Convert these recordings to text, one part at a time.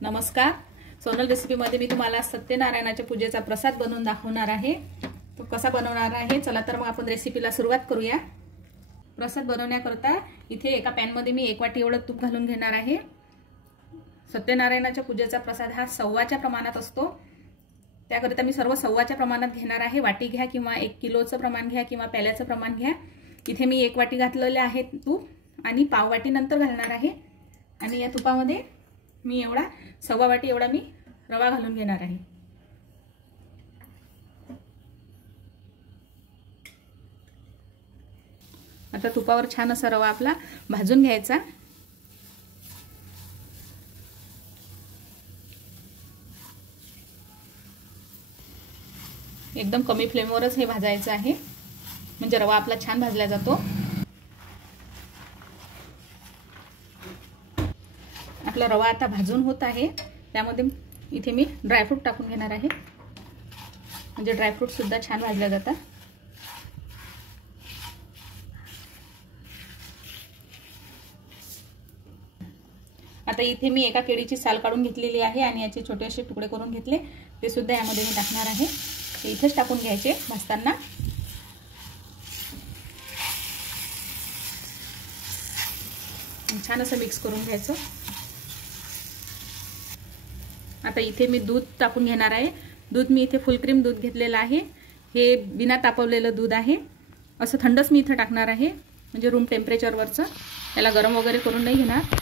नमस्कार, सोनल रेसिपीमध्ये मी तुम्हाला सत्यनारायणाच्या पूजेचा प्रसाद बनवून दाखवणार आहे। तो कसा बनवणार आहे चला तर मग आपण रेसिपीला सुरुवात करूया। प्रसाद बनवण्याकरता इथे एका पॅन मध्ये मी 1 वाटी एवढं तूप घालून घेणार आहे। सत्यनारायणाच्या पूजेचा प्रसाद हा सव्वाच्या प्रमाणात असतो, त्याकरता मी सर्व सव्वाच्या प्रमाणात घेणार आहे। वाटी घ्या किंवा 1 किलोचं प्रमाण घ्या किंवा प्याल्याचं प्रमाण घ्या। इथे मी 1 वाटी घातलेले आहे तूप आणि पाव वाटी नंतर घालणार आहे। आणि या तुपामध्ये मी एवढा सव्वा वाटी एवढा मी रवा घालून घेणार आहे। आता तुपावर छान असा रवा आपला भाजून घ्यायचा। एकदम कमी फ्लेमवरच हे भाजायचं आहे, म्हणजे रवा आपला छान भाजला जातो। आपला रवा आता भाजून होत आहे, त्यामध्ये इथे मी ड्रायफ्रूट टाकून घेणार आहे, म्हणजे ड्रायफ्रूट सुद्धा छान भाजले जातात। आता इथे मी एका केळीची साल काढून घेतलेली आहे आणि याचे छोटे असे तुकडे करून घेतले, ते सुद्धा यामध्ये मी टाकणार आहे। ते इथेच टाकून घ्यायचे भाजताना। छान असं मिक्स करून घ्यायचं। आता इथे मी दूध टाकून घेणार आहे। दूध मी इथे फुल क्रीम दूध घेतलेलं आहे, हे बिना तापवलेलं दूध आहे। असं थंडच मी इथे टाकणार आहे, म्हणजे रूम टेम्परेचरवरचं, त्याला गरम वगैरे करून नाही घेणार।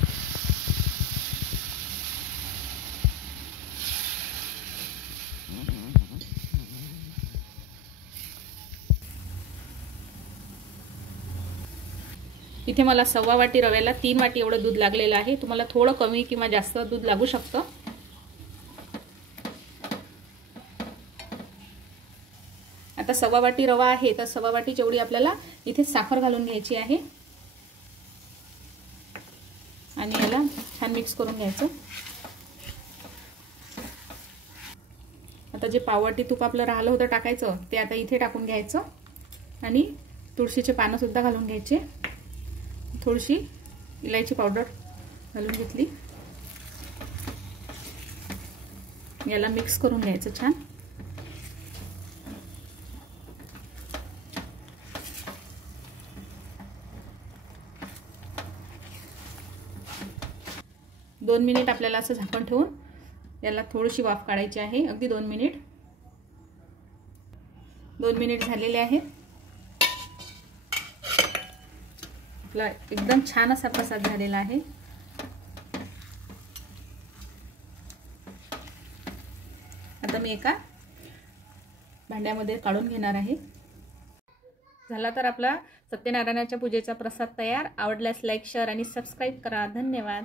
इथे मला सव्वा वाटी रव्याला 3 वाटी एवढं दूध लागलेलं आहे। तुम्हाला थोडं कमी किंवा जास्त दूध लागू शकतं। आता सव्वा वाटी रवा आहे, तर सव्वा वाटी जेवढी आपल्याला इथे साखर घालून घ्यायची आहे आणि याला छान मिक्स करून घ्यायचं। आता जे पाववाटी तूप आपलं राहिलं होतं टाकायचं, ते आता इथे टाकून घ्यायचं आणि तुळशीचे पानं सुद्धा घालून घ्यायचे। थोडीशी इलायची पावडर घालून घेतली, याला मिक्स करून घ्यायचं छान। दोन मिनिट आपल्याला असं झाकण ठेवून याला थोडीशी वाफ काढायची आहे, अगदी 2 मिनिट। 2 मिनिट झालेले आहेत। आपला एकदम छान असा प्रसाद झालेला आहे। आता मी एका भांड्यामध्ये काढून घेणार आहे। झाला तर आपला सत्यनारायणाच्या पूजेचा प्रसाद तयार। आवडल्यास लाईक, शेअर आणि सबस्क्राइब करा। धन्यवाद।